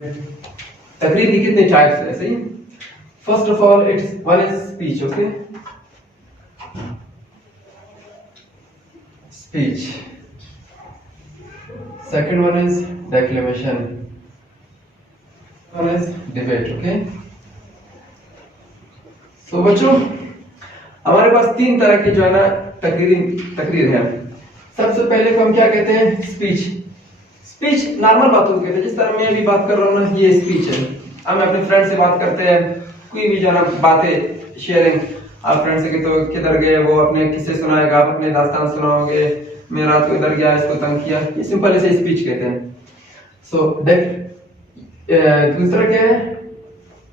तकरीर की कितने टाइप्स है? सही, first of all its one is speech. Okay, speech. Second one is declamation. One is debate. Okay, तो बच्चों हमारे पास तीन तरह की जो है ना तकरीर है. सबसे पहले को हम क्या कहते हैं? स्पीच. स्पीच नॉर्मल बातों को कहते हैं. जिस तरह मैं अभी बात कर रहा हूँ ना, ये स्पीच है. हम अपने फ्रेंड से बात करते हैं, कोई भी जो ना बातें शेयरिंग. आप फ्रेंड से तो किधर गए, वो अपने किस्से सुनाएगा, आप अपने दास्तान सुनाओगे, मैं रात को इधर गया, इसको तंग किया. ये सिंपल इसे स्पीच कहते हैं. सो दूसरा क्या है?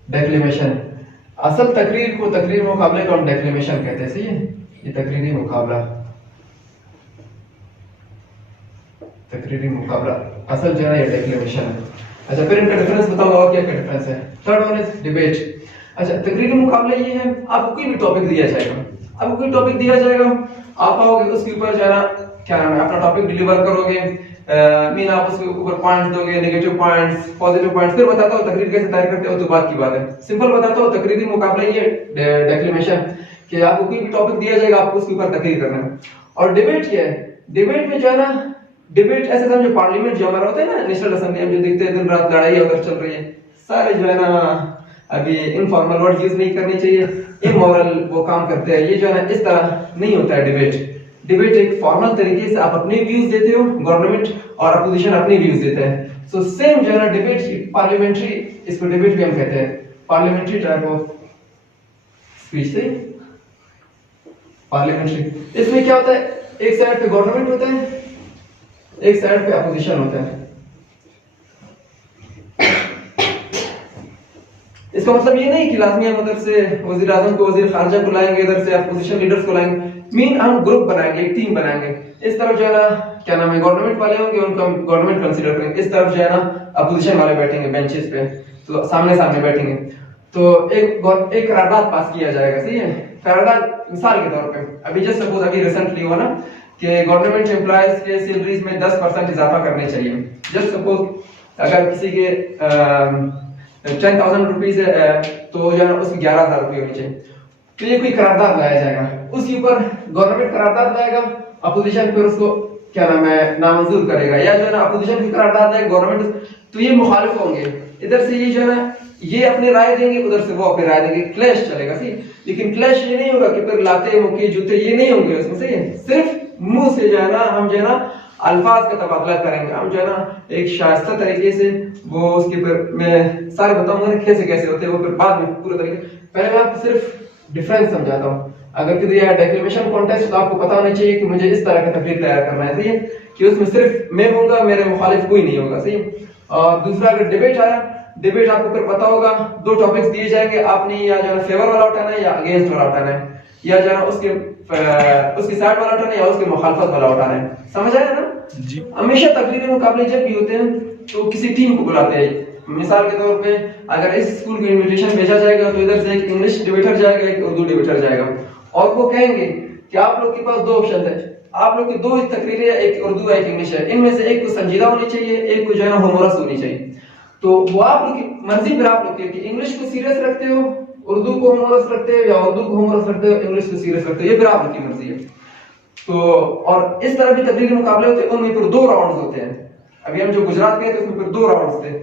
डेक्लेमेशन. असल तकरीर को, तकरीर मुकाबले को हम डेक्लेमेशन कहते हैं. सही है, ये तकरीरी मुकाबला, तकरीरी मुकाबला असल जो है ये डेक्लेमेशन है. अच्छा, फिर इनका डिफरेंस बताऊंगा क्या क्या डिफरेंस है. Third one is debate. अच्छा, तकरीरी मुकाबला ये है, आपको कोई भी टॉपिक दिया जाएगा, आपको कोई टॉपिक दिया जाएगा, आप आओगे उसके ऊपर जो है ना, क्या नाम है, अपना टॉपिक डिलीवर करोगे. मीन आप उसके ऊपर पॉइंट्स दोगे, नेगेटिव पॉइंट्स, पॉजिटिव पॉइंट्स. फिर बताता हूँ तकरीर कैसे तैयार करते हो, तो बात की बात है. सिंपल बताता हूँ, तकरीरी मुकाबला ये डेक्लेमेशन कि आपको कोई भी टॉपिक दिया जाएगा, आपको उसके ऊपर तकरीर करना है. और डिबेट क्या है? डिबेट में जो है ना, डिबेट ऐसे समझो पार्लियामेंट जो हमारा होता है ना, नेशनल असेंबली, हम जो देखते हैं दिन रात लड़ाई उधर चल रही है, सारे जो है ना, अभी इनफॉर्मल वर्ड यूज नहीं करनी चाहिए, इमोरल वो काम करते हैं. ये जो है ना, इस तरह नहीं होता है डिबेट. डिबेट एक फॉर्मल तरीके से आप अपने व्यूज देते हो, गवर्नमेंट और अपोजिशन अपने व्यूज देते हैं. सो सेम जो है ना डिबेट पार्लियामेंट्री, इसको डिबेट भी हम कहते हैं, पार्लियामेंट्री टाइप ऑफ स्पीच से पार्लियामेंट्री. इसमें क्या होता है? एक साइड पे गवर्नमेंट होता है, एक साइड पे अपोजिशन होता है. इसका मतलब ये नहीं कि लाजमी हम उधर से वजीर आजम को, वजीर खारजा को लाएंगे, इधर से अपोजिशन लीडर्स को लाएंगे. मीन हम ग्रुप बनाएंगे, एक टीम बनाएंगे. इस तरफ जो है ना, क्या नाम है, गवर्नमेंट वाले होंगे, उनको गवर्नमेंट कंसीडर करेंगे. इस तरफ जो है ना, अपोजिशन वाले बैठेंगे बेंचेस पे, तो सामने सामने बैठेंगे. तो एक करारदाद पास किया जाएगा. सही है, करारदाद मिसाल के तौर पे अभी जस्ट सपोज अभी रिसेंटली हुआ ना कि गवर्नमेंट एम्प्लॉयज के सैलरीज में 10% इजाफा करने चाहिए. जस्ट सपोज अगर किसी के 10,000 रुपीज है, तो जो है ना उसकी 11,000 रुपये होनी चाहिए. तो ये कोई करारदाद लाया जाएगा, उसके ऊपर गवर्नमेंट करारदाद लाएगा, अपोजिशन फिर उसको क्या नाम है, नामंजूर करेगा. या जो है ना अपोजिशन की करारदाद लाएगा गवर्नमेंट, तो ये मुखालिफ होंगे. इधर से ये जो है ना, ये अपनी राय देंगे, उधर से वो अपनी राय देंगे, क्लैश चलेगा. सही, लेकिन क्लैश ये नहीं होगा कि फिर लाते मुक्के जूते, ये नहीं होंगे उसमें. सही है, सिर्फ मुंह से जो है ना, हम जो है ना अल्फाज का तबादला करेंगे. हम जो है ना एक शाइस्ता तरीके से वो उसके ऊपर मैं सारे बताऊंगा कैसे कैसे होते हैं, वो फिर बाद में पूरे तरीके. पहले मैं आपको सिर्फ डिफरेंस समझाता हूँ. अगर किसी डेक्लेमेशन कॉन्टेस्ट, तो आपको पता होना चाहिए कि मुझे इस तरह का तकरीर तैयार करना है. सही है, कि उसमें सिर्फ मैं होऊंगा, मेरे मुखालिफ कोई नहीं होगा. सही. और दूसरा अगर डिबेट आया, डिबेट आपको फिर पता होगा, दो टॉपिक्स दिए जाएंगे, आपने या जो है फेवर वाला उठाना है या अगेंस्ट वाला उठाना है, या जो है उसकी साइड वाला उठाना है या उसके मुखालफत वाला उठाना है. समझ आया ना जी. हमेशा तकरीरी मुकाबले जब भी होते हैं तो किसी टीम को बुलाते हैं. मिसाल के तौर पे अगर इस स्कूल को इनविटेशन भेजा जाएगा, तो इधर से एक इंग्लिश डिबेटर जाएगा, एक उर्दू डिबेटर जाएगा, और वो कहेंगे कि आप लोग के पास दो ऑप्शन है, आप लोग की दो तकरीरें, एक उर्दू है एक इंग्लिश है, इनमें से एक को संजीदा होनी चाहिए, एक को जो है ना ह्यूमरस होनी चाहिए. तो वो आप लोग की मर्जी पर आप लोग की कि इंग्लिश को सीरियस रखते हो, उर्दू को ह्यूमरस रखते हो, या उर्दू को ह्यूमरस रखते हो, इंग्लिश को सीरियस रखते हो, ये फिर आप लोग की मर्जी है. तो और इस तरह भी तकरीरी मुकाबले होते हैं, उनमें फिर दो राउंड्स होते हैं. अभी हम जो गुजरात गए थे उसमें फिर दो राउंड्स थे.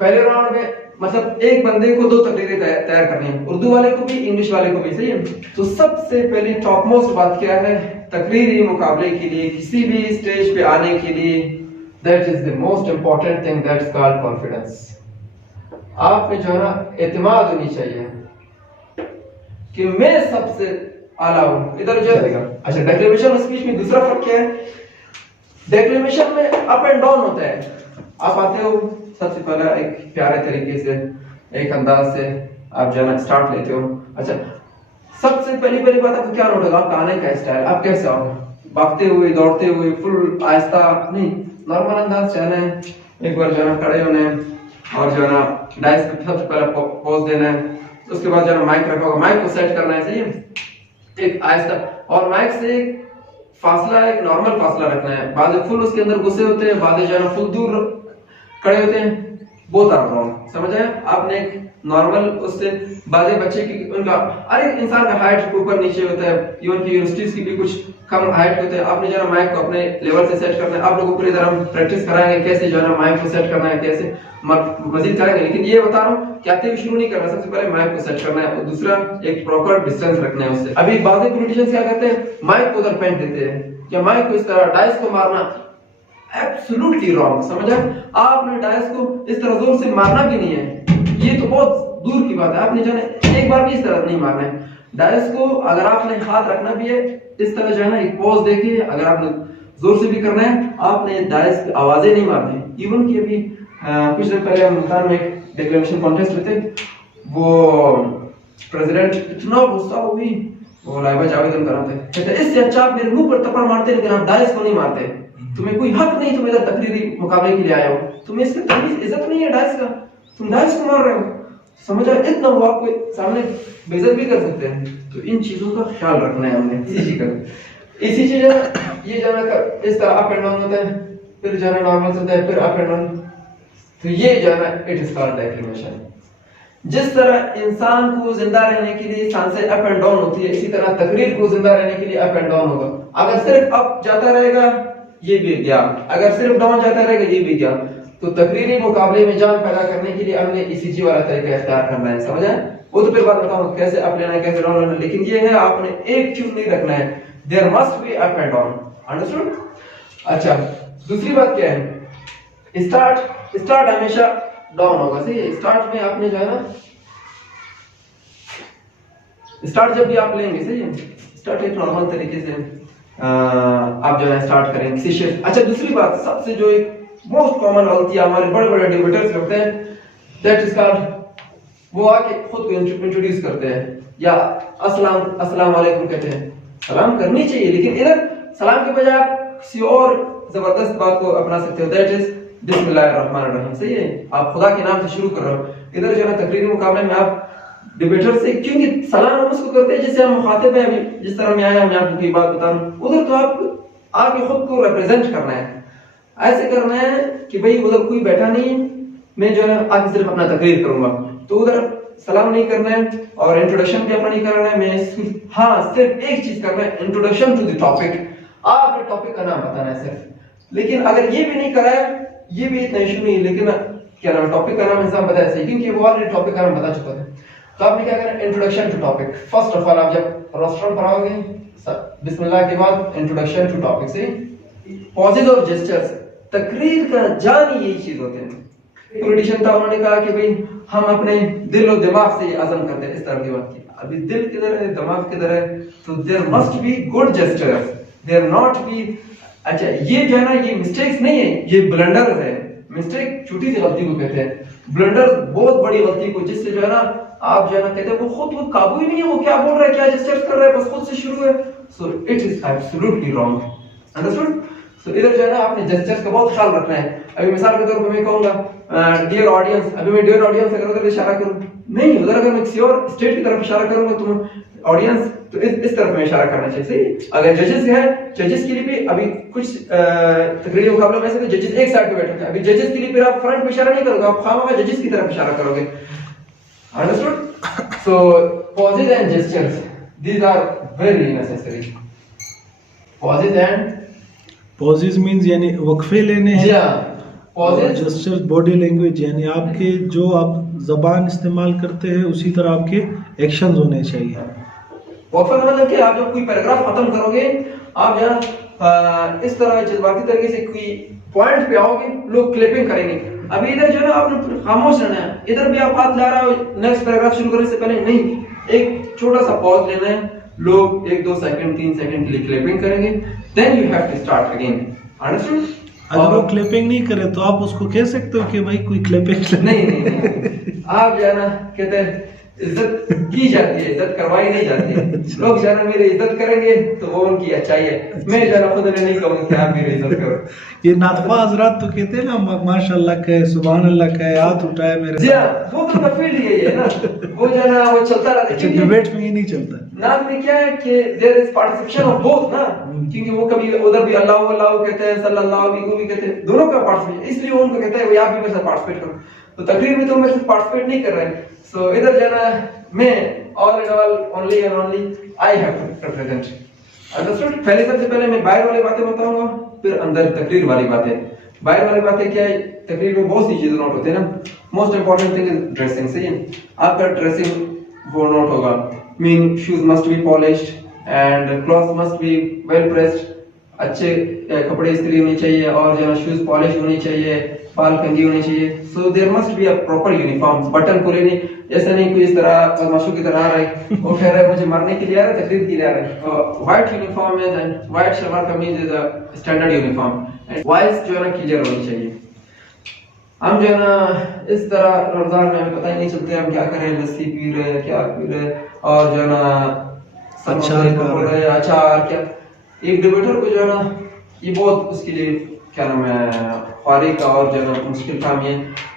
पहले राउंड में मतलब एक बंदे को दो तकरीरें तैयार करनी है, उर्दू वाले को भी, इंग्लिश वाले को भी. सही है. तो सबसे पहले टॉप मोस्ट बात क्या है तकरीरी मुकाबले के लिए, किसी भी स्टेज पे आने के लिए, that is the most important thing, that's called confidence. आप में जो है ना एतमाद होनी चाहिए कि मैं सबसे आला हूं. इधर जो है, अच्छा, डेक्लेमेशन और स्पीच में दूसरा फर्क क्या है? डेक्लेमेशन में अप एंड डाउन होता है. आप आते हो, सबसे पहले एक प्यारे तरीके से, एक अंदाज से आप जो है ना स्टार्ट लेते हो. अच्छा, सबसे पहली बात आपको क्या नोट होगा? आपका आने का स्टाइल. आप कैसे आओगे? भागते हुए, दौड़ते हुए, फुल आहिस्ता नहीं, नॉर्मल अंदाज से आना है. एक बार जो है ना खड़े होना है, और जो है ना डाइस पे सबसे पहले पोज देना है. उसके बाद जो है ना माइक रखा होगा, माइक को सेट करना है. सही है, एक आहिस्ता, और माइक से एक फासला, एक नॉर्मल फासला रखना है. बाद फुल उसके अंदर घुसे होते हैं, बाद जो है ना फुल दूर खड़े होते हैं. Both are wrong. समझ आया? आपने एक नॉर्मल उससे बाजे बच्चे की उनका अरे इंसान का हाइट ऊपर नीचे होता है, इवन की यूनिवर्सिटीज की भी कुछ कम हाइट होते हैं। आपने जो है माइक को अपने लेवल से सेट करना है। आप लोगों को पूरी तरह प्रैक्टिस कराएंगे कैसे जो है माइक को सेट करना है, कैसे मजीद करेंगे। लेकिन ये बता रहा हूँ कहते हुए शुरू नहीं करना, सबसे पहले माइक को सेट करना है और दूसरा एक प्रॉपर डिस्टेंस रखना है उससे। अभी बाजे पॉलिटिशियंस क्या करते हैं, माइक को उधर फेंक देते हैं या माइक को इस तरह डाइस को मारना एब्सोल्युटली रॉन्ग। समझा? आपने डाइस को इस तरह जोर से मारना भी नहीं है, ये तो बहुत दूर की बात है। आपने जो है एक बार भी इस तरह नहीं मारना है डाइस को। अगर आपने हाथ रखना भी है इस तरह जो है ना एक पॉज देखिए, अगर आपने जोर से भी करना है आपने डाइस की आवाजें नहीं मारनी। इवन कि अभी कुछ दिन पहले हम मुल्तान में एक डिक्लेमेशन कॉन्टेस्ट लेते, वो प्रेसिडेंट इतना गुस्सा हुई, वो लाइबा जावेद कराते कहते इससे अच्छा आप मेरे मुंह पर थप्पड़ मारते लेकिन आप डाइस को नहीं मारते। तुम्हें कोई हक नहीं, तुम इधर तकरीरी मुकाबले के लिए आए हो, तुम्हें इसकी तमीज इज्जत नहीं है डाइस का, तुम डाइस को मार रहे हो। समझा? इतना वो आपको सामने बेइज्जत भी कर सकते हैं। तो इन चीजों का ख्याल रखना है हमने। इसी चीज ये जाना इस तरह अप एंड डाउन होता है, फिर जाना नॉर्मल चलता है, फिर अप एंड डाउन। तो ये जाना इट इज कॉल्ड डिक्लेमेशन। जिस तरह इंसान को जिंदा रहने के लिए सांसें अप एंड डाउन होती है, इसी तरह तकरीर को जिंदा रहने के लिए अप एंड डाउन होगा। अगर सिर्फ अप जाता रहेगा ये भी गया, अगर सिर्फ डाउन जाता रहेगा ये भी गया। तो तकरीरी मुकाबले में जान पैदा करने के लिए हमने ईसीजी वाला तरीका इख्तियार करना है। समझ आए? वो तो फिर बात बताऊं कैसे अप लेना है कैसे डाउन लेना है, लेकिन ये है आपने एक ट्यून नहीं रखना है, there must be up and down. Understood? अच्छा, दूसरी बात क्या है, स्टार्ट हमेशा डाउन होगा। सही है? स्टार्ट में आपने जो है ना स्टार्ट जब भी आप लेंगे, सही है, स्टार्ट एक नॉर्मल तरीके से आप जो है स्टार्ट करेंगे किसी शेप। अच्छा, दूसरी बात सबसे जो एक मोस्ट कॉमन गलती हमारे बड़े बड़े डिबेटर्स करते हैं, दैट इज कॉल्ड वो आके खुद को इंट्रोड्यूस करते हैं या अस्सलाम वालेकुम कहते हैं। सलाम करनी चाहिए, लेकिन इधर सलाम के बजाय आप किसी और जबरदस्त बात को अपना सकते हो, दैट इज बिस्मिल्लाहिर्रहमानिर्रहीम। सही है? आप खुदा के नाम से शुरू कर रहे हो। इधर जो है तकरीरी मुकाबले में आप डिबेटर से क्योंकि सलाम हम उसको करते हैं जिससे हम मुखातिब हैं। अभी जिस तरह मैं आया मैं आपको कोई बात बता रहा हूं, उधर तो आपके खुद को रिप्रेजेंट करना है, ऐसे करना है कि भाई उधर कोई बैठा नहीं, मैं जो है आगे सिर्फ अपना तकरीर करूंगा। तो उधर सलाम नहीं करना है और इंट्रोडक्शन भी अपना नहीं करना है। मैं हाँ सिर्फ एक चीज करना है, इंट्रोडक्शन टू द टॉपिक। आपने टॉपिक का नाम बताना है सिर्फ। लेकिन अगर ये भी नहीं करा है, ये भी इतना इशू नहीं, लेकिन क्या नाम टॉपिक का नाम इंसान बताया सही, क्योंकि वो ऑलरेडी टॉपिक का नाम बता चुका था। तो आपने क्या करना, introduction to topic. First of all आप जब रोस्ट्रम पढ़ाओगे बिस्मिल्लाह के बाद इंट्रोडक्शन टू टॉपिक से पॉजेज और जेस्चर्स, तकरीर का जान यही चीज होते हैं। पॉलिटिशियन था, उन्होंने कहा कि भाई हम अपने दिल और दिमाग से अज़म करते हैं, इस तरह की बात की। अभी दिल किधर है दिमाग किधर है? तो there must be good gestures, there not be. अच्छा, ये जो है ना ये मिस्टेक्स नहीं है, ये ब्लंडर है। मिस्टेक छोटी सी गलती को कहते हैं, ब्लंडर बहुत बड़ी गलती को, जिससे जो है ना आप जो है ना कहते हैं वो काबू ही नहीं है, वो क्या बोल रहा है क्या जेस्चर्स कर रहा है, बस खुद से शुरू है। So it is absolutely wrong. Understood? So इधर जो है ना आपने जेस्चर्स का बहुत ख्याल रखना है। अभी मिसाल के तौर पर मैं कहूंगा डियर ऑडियंस, अभी मैं डियर ऑडियंस अगर उधर इशारा करूं नहीं, उधर अगर मैं किसी और स्टेट की तरफ इशारा करूंगा तो ऑडियंस तो इस तरफ में इशारा करना चाहिए। सही? अगर जजेस है, जजेस के लिए भी अभी कुछ तकरीरी मुकाबले में से जजेस एक साइड पे बैठे थे, अभी जजेस के लिए फिर आप फ्रंट पे इशारा नहीं करोगे, आप खामखा जजेस की तरफ इशारा करोगे। Understood? So pauses and gestures, these are very necessary. Pauses and pauses means यानी वक्फे लेने हैं। पॉजेज जेस्चर्स बॉडी लैंग्वेज, यानी आपके जो आप जबान इस्तेमाल करते हैं उसी तरह आपके एक्शंस होने चाहिए। वक्फा मतलब कि आप जब कोई पैराग्राफ खत्म करोगे, आप जरा इस तरह जज्बाती तरीके से कोई पॉइंट पे आओगे, लोग क्लिपिंग करेंगे। अभी इधर जो है ना आपने खामोश रहना है, इधर भी आप हाथ ला रहे हो नेक्स्ट पैराग्राफ शुरू करने से पहले नहीं, एक छोटा सा पॉज लेना है, लोग 1-2 सेकंड 3 सेकंड के लिए क्लिपिंग करेंगे, then you have to start again. Understood? अगर वो क्लिपिंग नहीं करे तो आप उसको कह सकते हो कि भाई कोई क्लिपिंग नहीं आप जाना कहते हैं इज्जत की जाती है, इज्जत करवाई नहीं जाती है। लोग जाना मेरी इज्जत करेंगे तो वो उनकी अच्छाई है, मैं जाना खुद नहीं कहूंगा कि आप मेरी इज्जत करो। ये नातफा हजरात तो कहते हैं ना माशाल्लाह कहे, सुभान अल्लाह कहे, हाथ उठाए मेरे। जी हां, वो तो का फील्ड यही है ना, वो जाना वो चलता रहता है। डिबेट में ही नहीं चलता नात में क्या है कि there is participation of both ना, क्योंकि वो कभी उधर भी अल्लाह अल्लाह कहते हैं, सल्लल्लाहु अलैहि वसल्लम भी कहते हैं, दोनों का पार्टिसिपेशन, इसलिए वो उनको कहता है वो आप भी मेरे साथ पार्टिसिपेट करो। तो तकरीर में तो मैं पार्टिसिपेट नहीं कर रहा है, सो इधर जाना मैं all in all only and only I have to represent. Understood? पहले सबसे पहले मैं बाहर वाली बातें बताऊंगा, फिर अंदर तकरीर वाली बातें। बाहर वाली बातें क्या है, तकरीर में बहुत सी चीजें नोट होते हैं ना। Most important thing is dressing. सही है, आपका ड्रेसिंग वो नोट होगा। Mean shoes must be polished and cloth must be well pressed. अच्छे कपड़े इस्त्री होने चाहिए और जो शूज पॉलिश होनी चाहिए, बाल कंघी होनी चाहिए। So there must be a proper uniform. Button खुले नहीं, ऐसा नहीं कोई इस तरह बदमाशों की तरह आ रहा है, वो कह रहा है मुझे मारने के लिए आ रहा है, तकरीर के लिए आ रहा है। व्हाइट यूनिफॉर्म है, देन व्हाइट शलवार कमीज is a standard uniform and voice जो है ना क्लियर होनी चाहिए। हम जो है ना इस तरह रमजान में हमें पता ही नहीं चलता हम क्या कर रहे हैं, लस्सी पी रहे हैं, क्या पी रहे हैं, और जो है ना अचार क्या। एक डिबेटर को जो है ना ये बहुत उसके लिए क्या नाम है ख्वारी का और जो है ना मुश्किल काम है,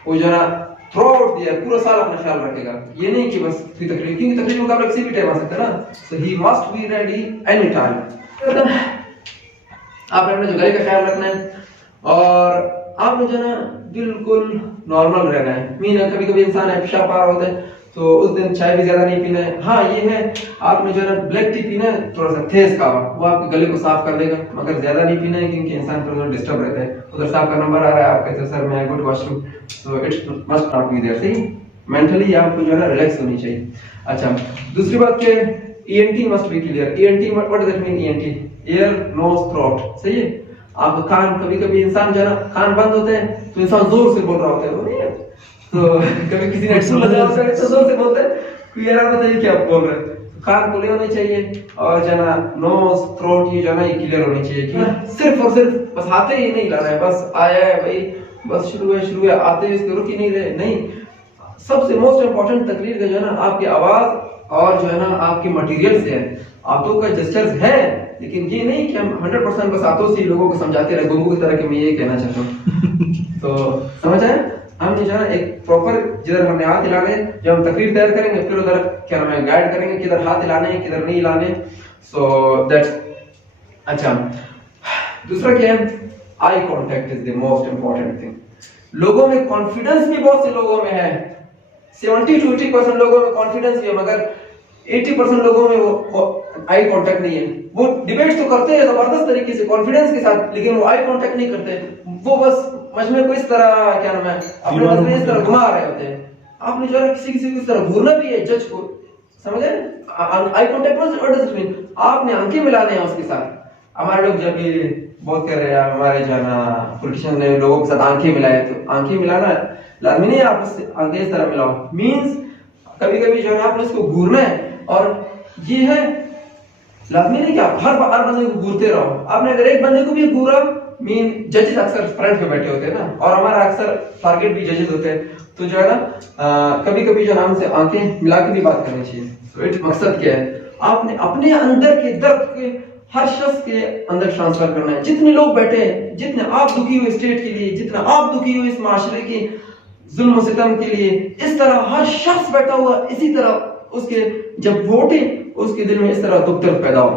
वो जो है ना थ्रू आउट ईयर पूरा साल अपना ख्याल रखेगा। ये नहीं कि बस कोई तकरीर, क्योंकि तकरीर मुकाबला किसी भी टाइम आ सकता है ना, so he must be ready any time. आपने अपने जो गले का ख्याल रखना है और आपने जो है ना बिल्कुल नॉर्मल रहना है। मीन कभी कभी इंसान है पेशाब आ रहा होता है तो उस दिन चाय भी ज्यादा नहीं पीना है। हाँ ये है, आपने जो है ना ब्लैक टी पीना है थोड़ा सा तेज का, वो आपके गले को साफ कर देगा, मगर ज्यादा नहीं पीना है क्योंकि इंसान फिर डिस्टर्ब रहता है। उधर साहब का नंबर आ रहा है, आप कहते हो सर मैं good washroom, so it's must not be there. सही, मेंटली आपको जो है ना रिलैक्स होनी चाहिए। अच्छा, दूसरी बात क्या है, ENT must be clear. ENT what does it mean? ENT ear nose throat. सही है, आपका कान, कभी कभी इंसान जो है ना कान बंद होते हैं तो इंसान जोर से बोल रहा होता है, वो नहीं है तो कभी किसी ने सुन लिया होता है तो जोर से बोलते हैं, कोई यार बताइए क्या बोल रहे हैं। कान खुले होने चाहिए और जो है ना नोज थ्रोट ये जो है ना ये क्लियर होनी चाहिए कि सिर्फ और सिर्फ बस हाथे ही नहीं लाना है, बस आया है भाई बस शुरू है आते ही इसके रुक ही नहीं रहे, नहीं। सबसे मोस्ट इंपॉर्टेंट तकरीर का जो है ना आपकी आवाज और जो है ना आपके मटेरियल से है। हाथों का जेस्चर्स है, लेकिन ये नहीं कि हम 100% बस हाथों से लोगों को समझाते रहे गुंगू की तरह कि मैं ये कहना चाहता हूँ। तो समझ आए, हमने जो है ना एक प्रॉपर जिधर हमने हाथ हिलाने, जब हम तकरीर तैयार करेंगे फिर उधर क्या नाम है गाइड करेंगे किधर हाथ हिलाने हैं किधर नहीं हिलाने। सो दैट्स अच्छा। दूसरा क्या है, eye contact is the most important thing. लोगों में कॉन्फिडेंस भी बहुत से लोगों में है, 70 to 80% लोगों में कॉन्फिडेंस भी है, मगर 80% लोगों में वो आई कांटेक्ट नहीं है। वो डिबेट तो करते हैं जबरदस्त तरीके से कॉन्फिडेंस के साथ, लेकिन वो आई कांटेक्ट नहीं करते। वो बस मजमे को इस तरह क्या नाम है अपने मजमे इस तरह घुमा रहे होते हैं। आपने जो है किसी को इस तरह घूरना भी है जज को, समझे? Eye contact what does it mean? आपने आंखें मिलाने हैं उसके साथ। हमारे लोग जब ये बहुत कह रहे हैं हमारे जो है ना पॉलिटिशियन ने लोगों के साथ आंखें मिलाए, तो आंखें मिलाना लाजमी नहीं है आप उससे आंखें इस तरह मिलाओ। मींस कभी कभी जो है ना आपने उसको घूरना है, और ये है लाजमी नहीं कि आप हर बंदे को घूरते रहो। आपने अगर एक बंदे को भी घूरा, मीन जजेस अक्सर फ्रंट पे बैठे होते हैं ना, और हमारा अक्सर टारगेट भी जजेस होते हैं, तो जो है ना कभी कभी जो नाम से आंखें मिला के भी बात करनी चाहिए। तो इट मकसद क्या है, आपने अपने अंदर के दर्द के हर शख्स के अंदर ट्रांसफर करना है। जितने लोग बैठे हैं, जितने आप दुखी हुए स्टेट के लिए, जितना आप दुखी हुए इस माशरे के जुल्म सितम के लिए, इस तरह हर शख्स बैठा हुआ इसी तरह उसके जब वोटे उसके दिल में इस तरह दुख दर्द पैदा हो,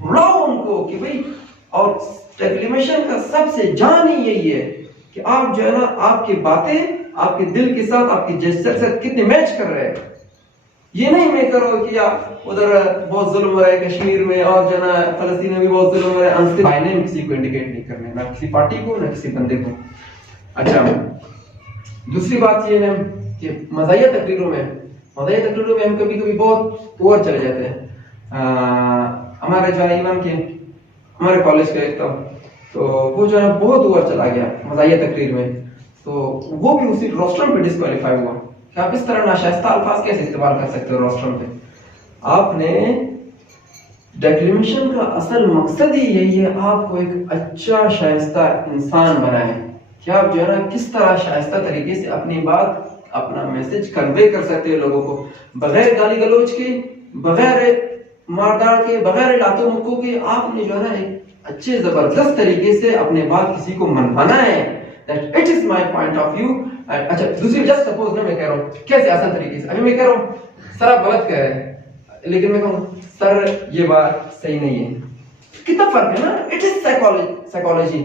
बुलाओ उनको कि भाई। और टेक्लिमेशन का सबसे जान ही यही है कि आप जो है ना आपकी बातें आपके दिल के साथ आपके जेस्चर से कितने मैच कर रहे हैं। ये नहीं मैं करो कि आप उधर बहुत जुल्म हो रहा है कश्मीर में और जो है फलस्तीन में भी बहुत जुल्म हो रहा है, बाय नेम किसी को इंडिकेट नहीं करने, ना किसी पार्टी को ना किसी बंदे को। अच्छा, दूसरी बात ये है कि मज़ाहिया तकरीरों में हम कभी कभी बहुत ओवर चले जाते हैं। हमारे जो है इमाम के हमारे कॉलेज का एक तो वो जो है बहुत ओवर चला गया मज़ाहिया तकरीर में, तो वो भी उसी रोस्ट्रम पे डिस्क्वालीफाई हुआ कि आप इस तरह नाशाइस्ता अल्फाज कैसे इस्तेमाल कर सकते हो रोस्ट्रम पे। आपने डेक्लेमेशन का असल मकसद ही यही है, आपको एक अच्छा शाइस्ता इंसान बनाए कि आप जो है ना किस तरह शाइस्ता तरीके से अपनी बात अपना मैसेज कन्वे कर सकते हैं लोगों को, बगैर गाली गलौज के, बगैर मारदार के, बगैर लातों मुक्कों के। आपने जो है ना एक अच्छे जबरदस्त तरीके से अपने बात किसी को मनवाना है। That it is my point of view। अच्छा, दूसरी जस्ट सपोज ना मैं कह रहा हूँ कैसे आसान तरीके से, अभी मैं कह रहा हूँ सर आप गलत कह रहे हैं, लेकिन मैं कहूँ सर ये बात सही नहीं है, कितना फर्क है ना। इट इज साइकोलॉजी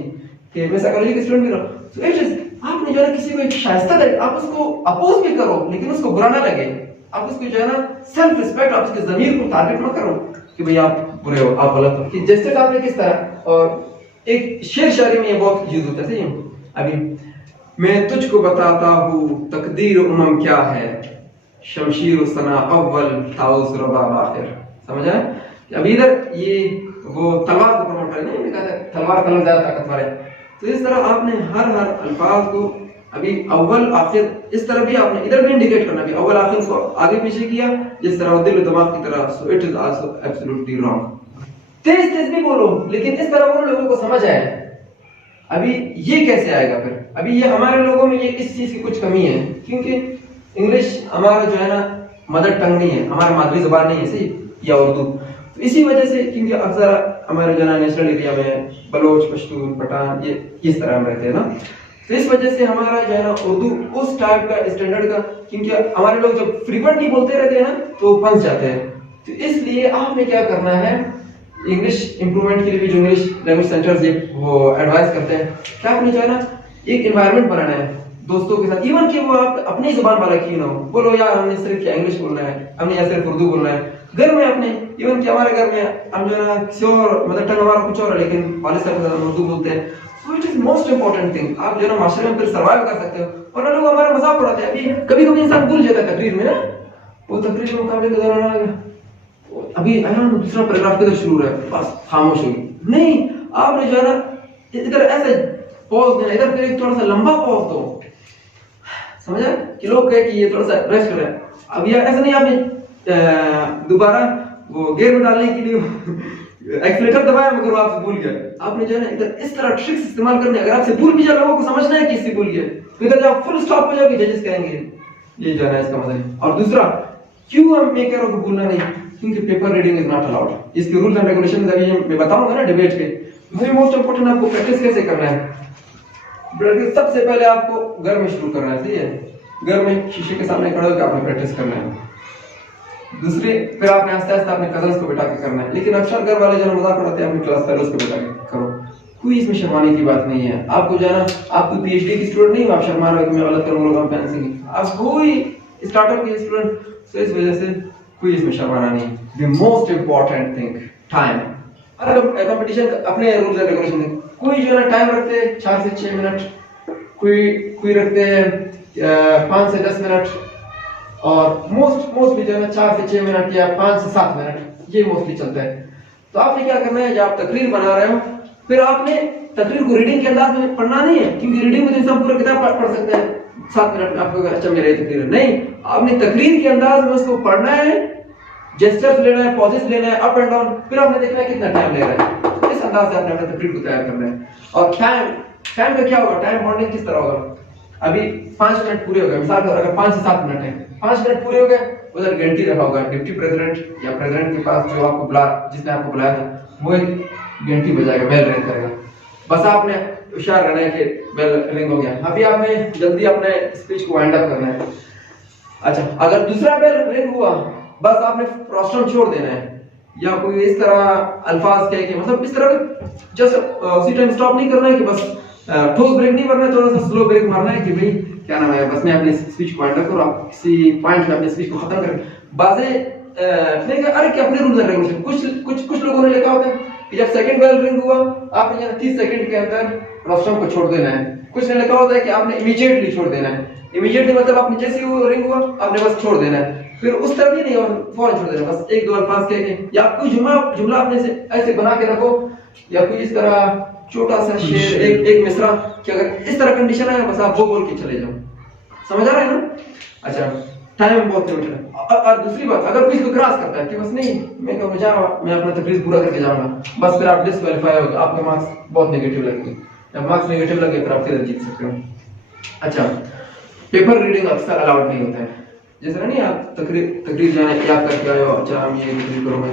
कि मैं साइकोलॉजी के स्टूडेंट भी रहा हूँ, so it is आपने जो है किसी को एक शाइस्ता करे, आप उसको अपोज भी करो लेकिन उसको बुरा ना लगे। आप उसको जो है ना सेल्फ रिस्पेक्ट, आप उसके जमीर को टारगेट मत करो कि भाई आप बुरे हो, आप गलत हो। कि जैसे आपने किस तरह, और एक शेर शायरी में ये बहुत यूज होता है। सही है। अभी मैं तुझको बताता हूँ तकदीर उमम क्या है, शमशीर सना अव्वल ताउस रबाब आखिर। समझ आए? अभी इधर ये वो तलवार को प्रमोट कर नहीं कहता तलवार कलम ज्यादा ताकतवर है। तो इस तरह आपने हर अल्फाज को अभी अव्वल आखिर इस तरह भी आपने इधर भी इंडिकेट करना कि अव्वल आखिर को आगे पीछे किया जिस तरह दिल दिमाग की तरह। So it is also absolutely wrong. तेज तेज भी बोलो लेकिन इस तरह बोलो लोगों को समझ आए। अभी ये कैसे आएगा फिर? अभी ये हमारे लोगों में ये इस चीज की कुछ कमी है, क्योंकि इंग्लिश हमारा जो है ना मदर टंग नहीं है, हमारी मादरी जुबान नहीं है। सही, या उर्दू। तो इसी वजह से, क्योंकि अक्सर हमारे जो है नेशनल एरिया में बलोच, पश्तून, पठान ये इस तरह हम रहते हैं ना, तो इस वजह से हमारा जो है ना उर्दू उस टाइप का स्टैंडर्ड का, क्योंकि हमारे लोग जब फ्रीक्वेंटली बोलते रहते हैं ना तो फंस जाते हैं। तो इसलिए आपने क्या करना है, इंग्लिश इंप्रूवमेंट के लिए भी जो इंग्लिश लैंग्वेज सेंटर्स ये वो एडवाइस करते हैं, क्या आपने जो है ना एक एनवायरनमेंट बनाना है दोस्तों के साथ, इवन कि वो आप अपनी जुबान वाला क्यों ना हो, बोलो यार हमने सिर्फ क्या इंग्लिश बोलना है, हमने या सिर्फ उर्दू बोलना है। घर में अपने, इवन कि हमारे घर में हम जो है ना किसी और मदर टंग हमारा कुछ और है लेकिन वालिद साहब के साथ उर्दू बोलते हैं। सो it is most important thing. आप जो है ना माशरे में फिर सर्वाइव कर सकते हो। और लोग हमारा मजाक उड़ाते हैं। अभी कभी कभी इंसान भूल जाता है तकरीर में ना, वो तकरीर में मुकाबले के दौरान आ गया अभी दूसरा पैराग्राफ किधर शुरू है, बस खामोश हो गई। नहीं, आपने जो है ना इधर ऐसे पॉज देना, इधर फिर थोड़ा सा लंबा पॉज दो। समझा कि लोग कहे कि ये थोड़ा सा रेस्ट कर रहे हैं। अब ये ऐसा नहीं आपने दोबारा वो गियर में डालने के लिए एक्सीलेटर दबाया मगर वो आपसे भूल गया। आपने जो है ना इधर इस तरह ट्रिक्स इस्तेमाल करने, अगर आपसे भूल भी जाए लोगों को समझना है कि इससे भूल गया, तो इधर जब फुल स्टॉप हो जाओगे जजेस कहेंगे ये जो है ना इसका मतलब। और दूसरा, क्यों हम मैं कह रहा हूँ भूलना नहीं, क्योंकि paper reading is not allowed. इसके रूल्स एंड रेगुलेशन अभी मैं बताऊंगा ना डिबेट के। वेरी मोस्ट इंपोर्टेंट, आपको प्रैक्टिस कैसे करना है। प्रैक्टिस सबसे पहले आपको घर में शुरू करना है। सही है, घर में शीशे के सामने खड़े होकर आपने प्रैक्टिस करना है। दूसरी, फिर आपने आस्ते आस्ते अपने कजन्स को बिठा के करना है। लेकिन अक्सर घर वाले जो मजाक उड़ाते हैं अपनी क्लास फेलोज को बिठा के करो। कोई इसमें शर्माने की बात नहीं है। आपको जो है ना, आप कोई पीएचडी की स्टूडेंट नहीं हो, आप शर्मा रहे हो कि मैं गलत करूंगा फैंसी, आप कोई स्टार्टअप के स्टूडेंट। तो इस वजह से कोई इसमें शर्माना नहीं। The most important thing, time. Her competition अपने रूल्स एंड रेगुलेशन, कोई जो है ना टाइम रखते हैं 4 से 6 मिनट, कोई रखते हैं 5 से 10 मिनट, और मोस्टली जो है ना 4 से 6 मिनट या 5 से 7 मिनट, ये मोस्टली चलता है। तो आपने क्या करना है, जब आप तकरीर बना रहे हो, फिर आपने तकरीर को रीडिंग के अंदाज में पढ़ना नहीं है, क्योंकि रीडिंग में तो इंसान पूरा किताब पढ़ सकता है 7 मिनट में। आपको अच्छा मेरी तकरीर नहीं, आपने तकरीर के अंदाज में उसको पढ़ना है, जेस्चर्स लेना है, पॉजेस लेना है, अप एंड डाउन, फिर आपने देखना है कितना टाइम ले रहा है। इस अंदाज से आपने अपनी तकरीर को तैयार करना है। और टाइम का क्या होगा, टाइम बॉन्डिंग किस तरह होगा। अभी 5 मिनट पूरे हो गए, मिसाल अगर 5 से 7 मिनट है, 5 मिनट पूरे हो गए, उधर घंटी रखा होगा डिप्टी प्रेसिडेंट या प्रेसिडेंट के पास, जो आपको जिसने आपको बुलाया था, वो एक घंटी बजाएगा, बेल रिंग करेगा। बस आपने होशियार रहना है कि बेल रिंग हो गया। अभी आपने जल्दी अपने स्पीच को वाइंड अप करना है। अच्छा, अगर दूसरा बेल रिंग हुआ, बस आपने प्रोस्ट्रम छोड़ देना है, या कोई इस तरह अल्फाज कह के, मतलब इस तरह जस्ट उसी टाइम स्टॉप नहीं करना है कि बस ठोस ब्रेक नहीं करना है, थोड़ा सा स्लो ब्रेक मारना है कि भाई क्या नाम है, बस मैं अपनी स्पीच को वाइंड अप करूं, आप किसी पॉइंट पे अपनी स्पीच को खत्म करें। बाजे नहीं अरे कि अपने रूल्स एंड रेगुलेशन, कुछ लोगों ने लिखा होता है कि जब सेकंड बेल रिंग हुआ आपने 30 सेकंड के अंदर रोस्ट्रम को छोड़ देना है। कुछ ने लिखा होता है कि आपने इमीडिएटली छोड़ देना है। इमीडिएटली मतलब आपने जैसे ही वो रिंग हुआ आपने बस छोड़ देना है, फिर उस तरह भी नहीं और फौरन छोड़ देना, बस 1-2 अल्फाज कह के, या कोई जुमला आपने से ऐसे बना के रखो, या कोई इस तरह छोटा सा शेर, एक मिसरा, कि अगर इस तरह कंडीशन है बस आप वो बोल के चले जाओ। समझ आ रहा है ना। अच्छा, टाइम बहुत लिमिटेड है। और दूसरी बात, अगर कोई इसको क्रॉस करता है कि बस नहीं मैं अपना तकरीर पूरा करके जाऊंगा, बस फिर आप डिस्क्वालीफाई हो गए, आपके मार्क्स बहुत नेगेटिव लगेंगे। जब मार्क्स नेगेटिव लगे फिर आप फिर जीत सकते हो। अच्छा, पेपर रीडिंग अक्सर अलाउड नहीं होता है। जैसे नहीं आप तकरीर जाने याद करके आए हो, अच्छा हम ये तकरीर करूंगा,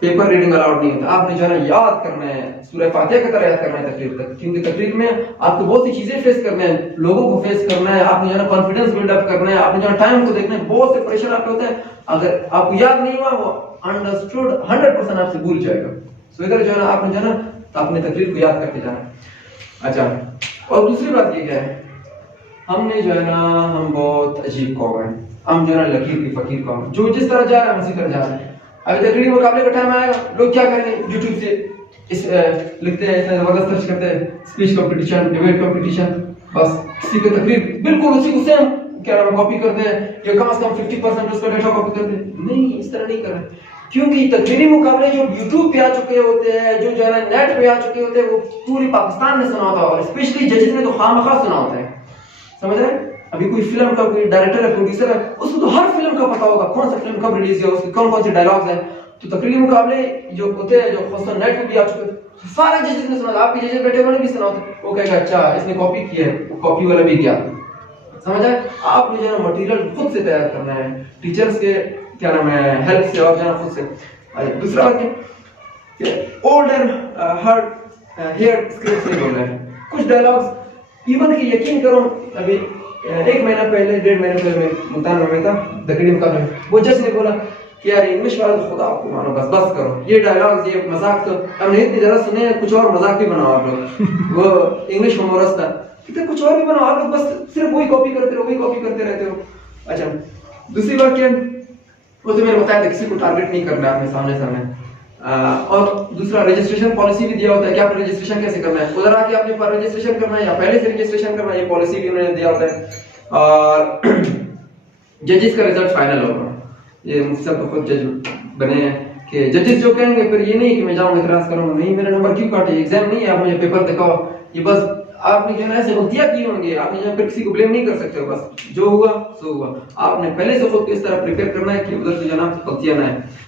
पेपर रीडिंग अलाउड नहीं होता। आपने जो है ना याद करना है, सूरह फातिहा की तरह याद करना है तकरीर तक, क्योंकि तकरीर में आपको बहुत सी चीजें फेस करना है, लोगों को फेस करना है, आपने जो है ना कॉन्फिडेंस बिल्डअप करना है, आपने जो है टाइम को देखना है, बहुत से प्रेशर आपके होते हैं। अगर आपको याद नहीं हुआ, वो अंडरस्टूड 100% आपसे भूल जाएगा। सो इधर जो है ना आपने जो है ना अपनी तकरीर को याद करके जाना। अच्छा, और दूसरी बात ये क्या है, हमने जो है ना, हम बहुत अजीब कौम है, हम जो है ना लकीर की फकीर कौम, जो जिस तरह जा रहा है उसी तरह जा रहे हैं। अभी तकरीरी मुकाबले का टाइम आएगा, लोग क्या करेंगे, यूट्यूब से इस लिखते हैं, इसमें जबरदस्त सर्च करते हैं, स्पीच कंपटीशन, डिबेट कंपटीशन, बस किसी की तकरीर बिल्कुल उसी को सेम क्या नाम कॉपी करते हैं, या कम से कम 50% उसका डेटा कॉपी करते हैं। नहीं, इस तरह नहीं कर रहे, क्योंकि तकरीरी मुकाबले जो यूट्यूब पे आ चुके होते हैं, जो है ना नेट पे आ चुके होते हैं, वो पूरी पाकिस्तान में सुना होता है, और स्पेशली जजेस ने तो खामखा सुना होता है, समझ रहे हैं। अभी कोई फिल्म का कोई डायरेक्टर है, प्रोड्यूसर है, उसको तो हर फिल्म का पता होगा, कौन सा फिल्म कब रिलीज है, उसके कौन कौन से डायलॉग्स हैं। तो तकरीरी मुकाबले जो होते हैं, जो खासतौर नेट पे भी आ चुके हैं, सारे जजेस ने सुना, आपके जजेस बैठे हुए भी सुना होता है, वो कहेगा अच्छा इसने कॉपी किया है, वो कॉपी वाला भी गया, समझ आए। आपने जो है ना मटेरियल खुद से तैयार करना है, टीचर्स के क्या नाम है हेल्प से, और जो है खुद से। दूसरा बात कि old and heard hair script नहीं बोल रहे हैं, कुछ डायलॉग्स इवन कि यकीन करो, अभी 1 महीना पहले 1.5 महीने पहले मैं मुल्तान में था तकरीरी मुकाबले में, वो जज ने बोला कि यार इंग्लिश वाला तो खुदा आपको मानो, बस बस करो, ये डायलॉग्स ये मजाक तो हमने इतनी ज्यादा सुने हैं, कुछ और मजाक भी बनाओ आप लोग। वो इंग्लिश ह्यूमरस था, ठीक है, कुछ और भी बनाओ आप लोग, बस सिर्फ वही कॉपी करते रहो, वही कॉपी करते रहते हो। अच्छा, दूसरी बात क्या, वो तो मैंने बताया था, किसी को टारगेट नहीं करना है आपने सामने। और दूसरा रजिस्ट्रेशन पॉलिसी भी दिया होता है कि आपने रजिस्ट्रेशन कैसे करना है, उधर आके आपने रजिस्ट्रेशन करना है या पहले से रजिस्ट्रेशन करना है, ये पॉलिसी भी उन्होंने दिया होता है। और जजेस का रिजल्ट फाइनल होगा, ये मुफ्ती साहब तो खुद जज बने हैं कि जजेस जो कहेंगे, फिर ये नहीं कि मैं जाऊंगा इतराज करूंगा, नहीं मेरा नंबर क्यों काटे, एग्जाम नहीं है, आप मुझे पेपर दिखाओ, ये बस आपने जो है ऐसे गलतियां की होंगी, आपने जो फिर किसी को ब्लेम नहीं कर सकते हो, बस जो हुआ सो हुआ। आपने पहले से खुद को इस तरह प्रिपेयर करना है कि उधर से जो ना गलतियां ना है।